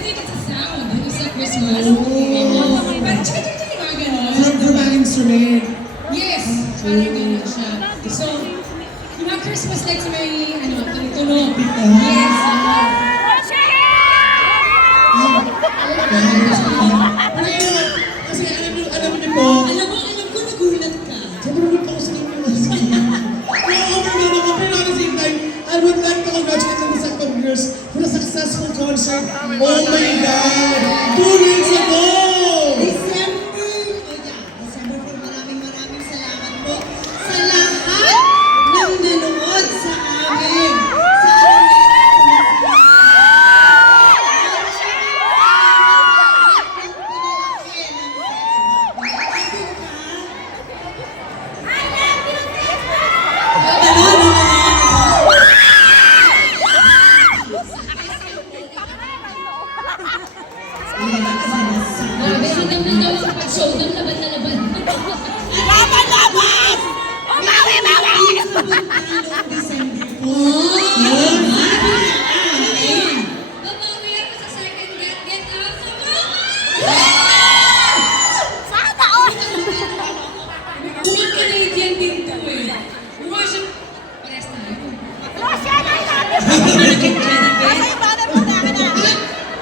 think it's a sound. It's like Christmas. Pero chika-chika mga ganon. From an instrument. Yes, parang ganon siya. So, yung mga Christmas lights may, tunog. Yes. Kasi alam niyo po, Alam ko, nagulat ka. sobrang ako sa inyo. Pero at the same time, I would like to congratulate the Second Girls for a successful concert. Oh my God! 2 weeks ago! December po, maraming salamat po sa lahat ng nanood sa amin. Grabe, hanggang nang daw ang pag-show ng laban na laban. Laban! Babawi! Babawi ako sa second get out sa Buong Canadian din to eh. Iwasan, parehas tayo.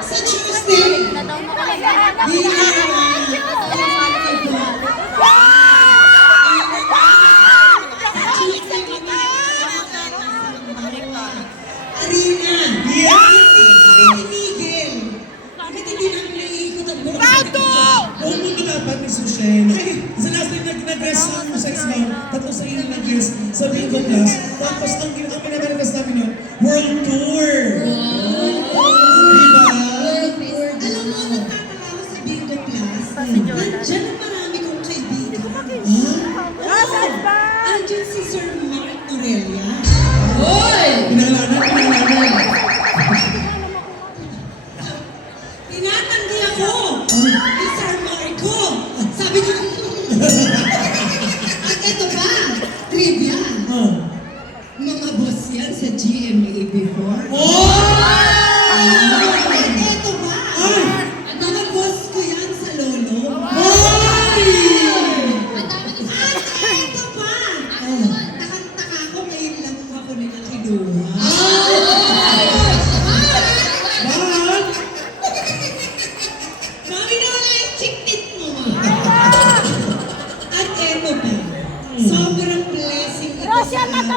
Sa Tuesday, Arena! Tinigil! Bakit hindi namin naiikot ang buong Huwag mo ito dapat ni Sushen. Sa last time nag-dress ng sex bomb, tatlo sa inyo nag-dress sa Bingo Plus. Tapos ang pinamanifest namin yun, World Tour! Diba? Alam mo, nagtataka ako sa Bingo Plus. Nandiyan ang marami kong kaibigan. Andiyan si Sir Mark Norelia. Hoy! Pinangalanan. Tinatanggi ako! Ni Sir Marco! Sabi ko, at ito pa, trivia. Mga boss yan sa GMA before. At ito pa, mga boss ko yan sa Lolo. At ito pa, takang-taka ko ngayon lang ako nila kinuha. Bakit? Sabi na wala yung chick-tit mo, ma. At eto pa, sobrang blessing ito sa amin.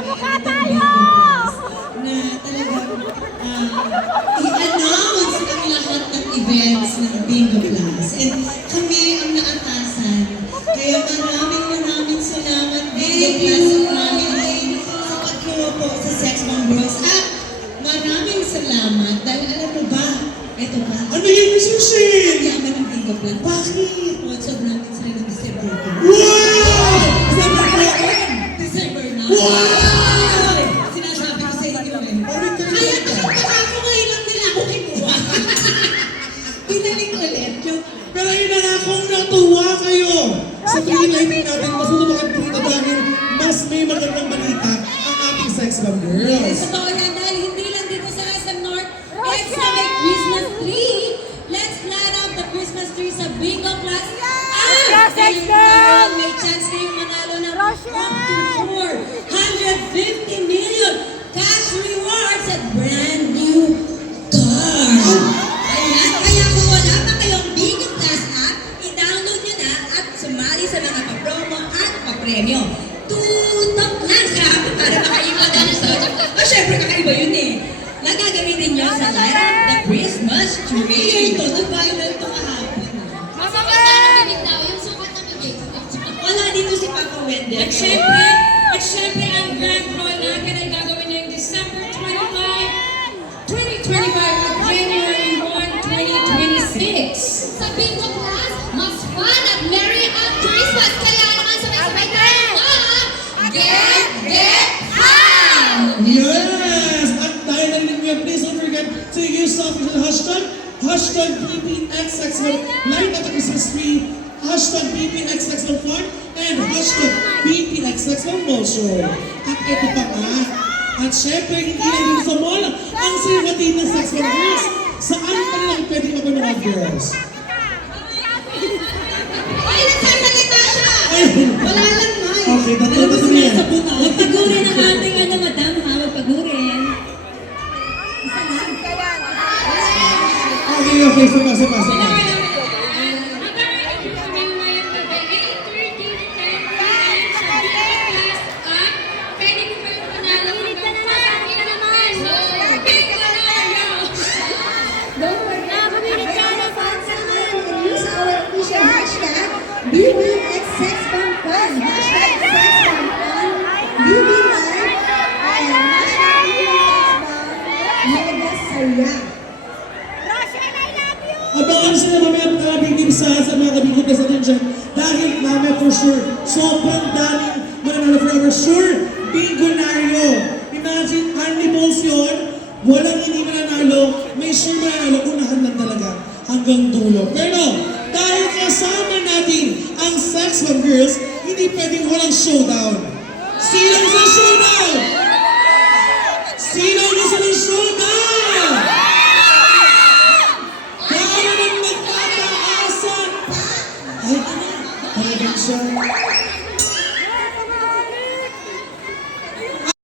Na talagang i-announce ang lahat ng events ng Bingo Plus. And kami ang naatasan. Kaya maraming salamat, Bingo Plus, at maraming sa pagkuha po sa Sex Bomb Girls. At maraming salamat dahil alam mo ba, eto pa, Ano yun ni Sushen? yaman ng Bingo Plus. Bakit? Sponsor namin sila ng December ko. Wow! December na. Wow! Sinasabi ko sa inyo eh. Kaya takot ako ngayon lang nila ako kinuha. Pinalik ulit yung... Pero yun na nga kung natuwa kayo sa pre-lighting natin, mas matumakan po ito dahil mas may magandang balita ang ating Sex Bomb Girls. Totoo yan dahil hindi lang dito sa SM North, it's na may Christmas tree. Let's light up the Christmas tree sa Bingo Plus. Ngayong taon, may chance kayong manalo ng up to 450 million cash rewards at brand new car. Ayan, kaya kung wala pa kayong Bingo Plus app, i-download nyo na at sumali sa mga pa-promo at pa-premyo. Tutok lang sa app para makaiba na sa syempre kakaiba yun eh. Nagagamitin nyo sa light up the Christmas tree. Ito, nag-viral ito kahapon. Wala dito si Papa Wendell. At syempre, ang grand draw natin ay gagawin ngayong December 25, 2025 at January 1, 2026. Sa Bingo Plus, mas fun at merry ang Christmas. Kaya naman sabay-sabay tayo Get Ham! Yes! At dahil narinig niyo, please don't forget to use the official hashtag PPXX1 light up the Christmas tree, hashtag PPXX1 and hashtag PPXX1 Show. At ito pa nga, at syempre, hindi lang din sa mall ang sirmatin ng Sex Bomb Girls. Saan pa nilang pwede manood, girls. Ay, nagsasalita siya! Ayun. Wala lang, Mike. Okay, tatlo Alam mo, na yan. sumasabot ako. Magpaguri ng ating ano, madam, ha? Magpaguri. Isa lang. Okay, sama. Don't forget to Americana fans naman and use our official hashtag BBXSexBombFun, hashtag SexBombFun, BBLive, and hashtag BBSexBomb, Abangan sila mamaya mga bigim sa mga kabigod na sa atin dyan. Dahil mamaya for sure, sobrang daming mananalo for our sure. Bingonaryo. Imagine, animals yun. Walang hindi mananalo. May sure mananalo. Unahan lang talaga hanggang dulo. Pero dahil kasama natin ang Sex Bomb Girls, hindi pwedeng walang showdown. Sino sa showdown? Sino gusto ng showdown?